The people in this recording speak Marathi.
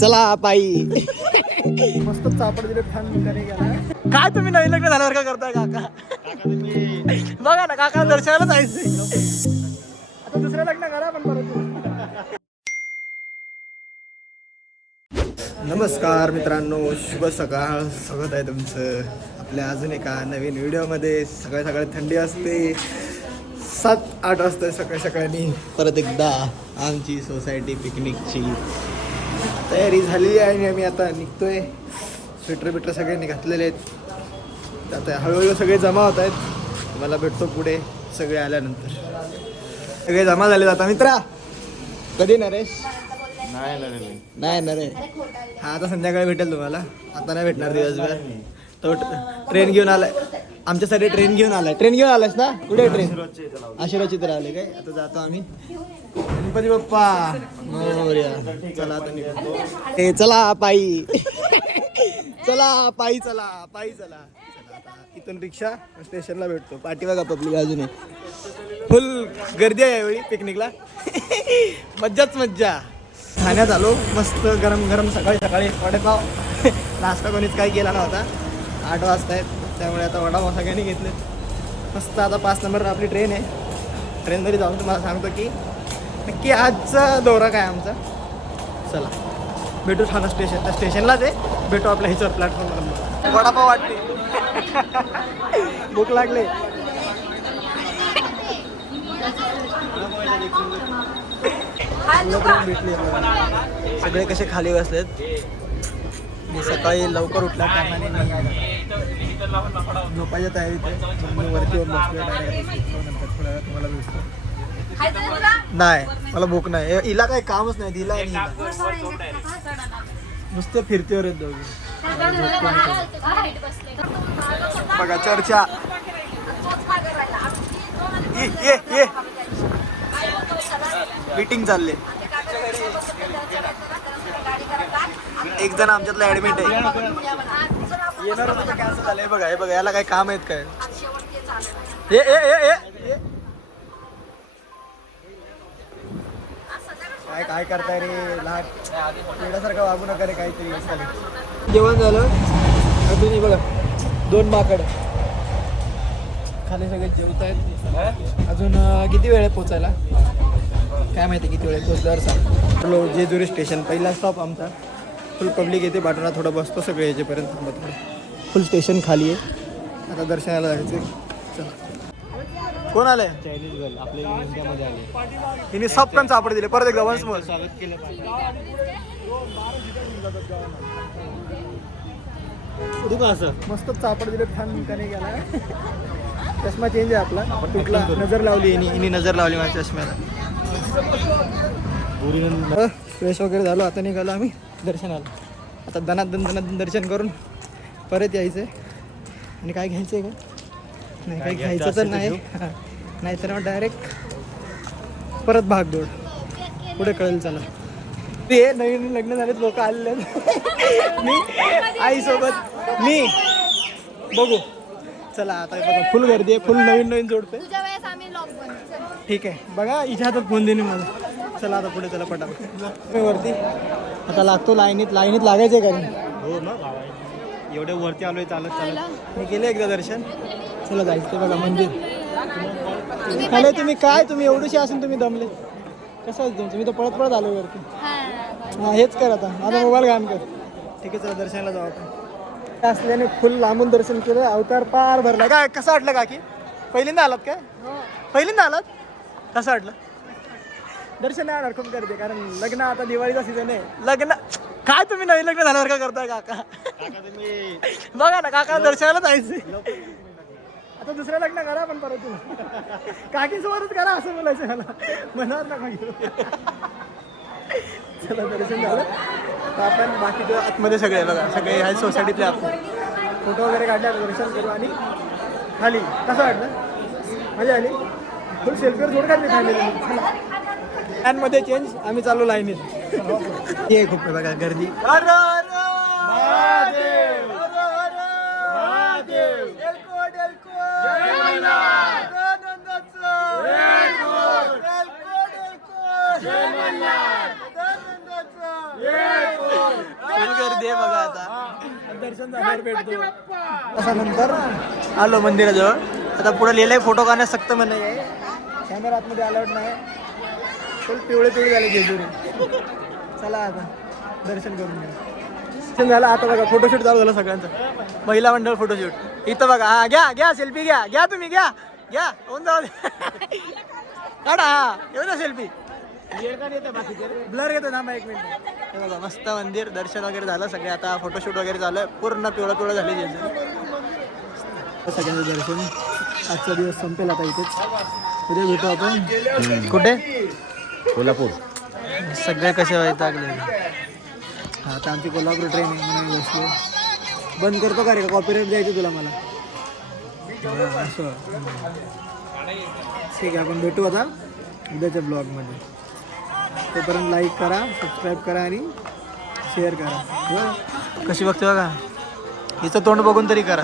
चला पायी मस्त चापड दिले फॅन करे गेला. काय तुम्ही नवीन लग्न झाल्यावर का करताय काका? बघा ना काका दर्शनाला जायचंय. आता दुसरं लग्न करा पण परत. नमस्कार मित्रांनो, शुभ सकाळ. स्वागत आहे तुमचं आपल्या अजून एका नवीन व्हिडिओमध्ये. सकाळी थंडी असते, 7-8 वाजता सकाळी परत एकदा आमची सोसायटी पिकनिकची तयारी झालेली आहे आणि आम्ही आता निघतोय. स्वेटर सगळे घातलेले आहेत. आता हळूहळू सगळे जमा होत आहेत. मला भेटतो पुढे सगळे आल्यानंतर. सगळे जमा झालेत आता. मित्रा कधी नरेश? नाही येणार रे. हा आता संध्याकाळी भेटेल तुम्हाला, आता नाही भेटणार दिवसभर. तो ट्रेन घेऊन आलाय आमच्यासाठी. ट्रेन घेऊन आलायस ना? कुठे ट्रेन? आशीर्वाद चित्र आले काय? आता जातो आम्ही. गणपती बाप्पा मोरया. चला आता निघतो. चला पायी चला. इथून रिक्षा स्टेशनला भेटतो. पाठी बघा पब्लिक अजून फुल गर्दी आहे यावेळी पिकनिकला. मज्जाच मज्जा. खाण्यात आलो मस्त गरम सकाळी वडेपाव. नाश्ता कोणीच काही केला नव्हता. 8 वाजता आहेत, त्यामुळे आता वडापाव सगळ्यांनी घेतले मस्त. आता 5 नंबर आपली ट्रेन आहे. ट्रेनमध्ये जाऊन तुम्हाला सांगतो की नक्की आजचा दौरा काय आमचा. चला भेटू ठाणा स्टेशन. त्या स्टेशनलाच आहे. भेटू आपल्या ह्याच्यावर प्लॅटफॉर्मवर. वडापाव वाटते. भूक लागले. भेटली सगळे कसे खाली बसलेत. मी सकाळी लवकर उठल्या कारणाने झोपायच्या तयारीत आहे. मी वरती येऊन बसलो. नंतर थोड्या वेळात तुम्हाला भेटतो. नाही मला भूक नाही. हिला काही कामच नाही. तिला नुसते फिरतीवर आहेत दोघे. बघा चर्चा. ये मीटिंग चालले. एक जण आमच्यातला ऍडमिट आहे. येणार होतं तर कॅन्सल झालंय. हे बघा याला काही काम आहेत काय? काय करताय रे? लहान वेड्यासारखं वागू नका रे. काहीतरी जेवण झालं. अजूनही बघा 2 माकड खाली सगळे जेवत आहेत. अजून किती वेळ आहे पोचायला काय माहिती. किती वेळ पोचल्यावर सांग. जेजुरी स्टेशन पहिला स्टॉप आमचा. फुल पब्लिक येते. बाटूला थोडं बसतो सगळे याच्यापर्यंत. थोडं फुल स्टेशन खाली आहे. आता दर्शनाला जायचं. चला कोण आलंय? चायनीज गर्ल आपल्या इंडियामध्ये आले. हिने सब पण सापड दिले. परत एकदा वन्स मोर स्वागत केलं पाहिजे. असं मस्त चापड दिले. फॅन कने गेला. चष्मा चेंज आहे आपला. तुटला. नजर लावली हिने नजर लावली माझ्या चष्म्याला. फ्रेश वगैरे झालो. आता निघालो आम्ही दर्शनाला. आता दनादन दर्शन करून परत यायचंय. आणि काय घ्यायचंय का? नाही काही घ्यायचं तर नाही. नाहीतर मग डायरेक्ट परत भागदौड. पुढे कळेल. चला ते नवीन लग्न झालेत लोक आलेले. मी आईसोबत मी बघू. चला आता बघा फुल गर्दी आहे. फुल नवीन जोडते. ठीक आहे बघा हिच्या हातात फोन देणे मला. चला आता पुढे. चला पटापट वरती. आता लागतो लाईनीत लागायचंय का? हो ना भावा, एवढ्या वरती आलोय चालत. मी केलं एकदा दर्शन. चला जायचं. ते बघा मंदिर. हॅलो तुम्ही एवढीशी असून तुम्ही दमले कसं आहे तुमचं? मी तर पळत आलो वरती. हा हेच कर आता. माझा मोबाईल घाण कर. ठीक आहे चला दर्शनाला जाऊ आपण. असल्याने फुल लांबून दर्शन केलं. अवतार पार भरला. काय कसं वाटलं काकी? पहिल्यांदा आलात काय? पहिल्यांदा आलात? कसं वाटलं? दर्शन नाही होणार. खूप गर्दी. कारण लग्न आता दिवाळीचा सीझन आहे. लग्न काय तुम्ही नवीन लग्न झाल्यावर का करताय काका? बघा ना काका दर्शनाला जायचंय. आता दुसरं लग्न करा पण परत काकी सोबतच करा असं बोलायचं मला. मनावर नका घेऊ. चला दर्शन झालं. आपण बाकीचं आतमध्ये सगळे बघा सगळे ह्या सोसायटीतले आपण फोटो वगैरे काढले. दर्शन करू आणि खाली. कसं वाटलं? मजा आली. फुल सेल्फीवर जोड काढली फॅमिली. चला फॅनमध्ये चेंज. आम्ही चालू लाईनीत. हे खूप बघा गर्दी. दे बघा आता दर्शन झाल्यावर भेटतो. त्यानंतर आलो मंदिराजवळ. आता पुढे लिहिलंय फोटो काढण्यास सक्त मनाई आहे. कॅमेरा आतमध्ये अलाउड नाही. फुल पिवळे झाले जेजुरी. चला आता दर्शन करून घ्या. दर्शन झालं आता बघा फोटोशूट चालू झालं सगळ्यांचं. महिला मंडळ फोटोशूट इथं बघा. हा घ्या सेल्फी घ्या तुम्ही घ्या होऊन जाऊ काढा. हा येऊ द्या सेल्फी. ब्लर घेतो ना एक मिनिट. हे बघा मस्त मंदिर दर्शन वगैरे झालं सगळे. आता फोटोशूट वगैरे झालं. पूर्ण पिवळं झाली जेजुरी. सगळ्यांचं दर्शन. आजचा दिवस संपेल आता इथेच. उद्या भेटू आपण कुठे कोल्हापूर. सगळे कसे वैतागले. हा आता आमची कोल्हापूर ट्रेन आहे म्हणून बसलो. बंद करतो का रे कॉपीराईट द्यायचं तुला मला. असं ठीक आहे आपण भेटू आता उद्याच्या ब्लॉगमध्ये. तोपर्यंत लाईक करा सबस्क्राईब करा आणि शेअर करा. कशी बघते बघा हिचं तोंड बघून तरी करा.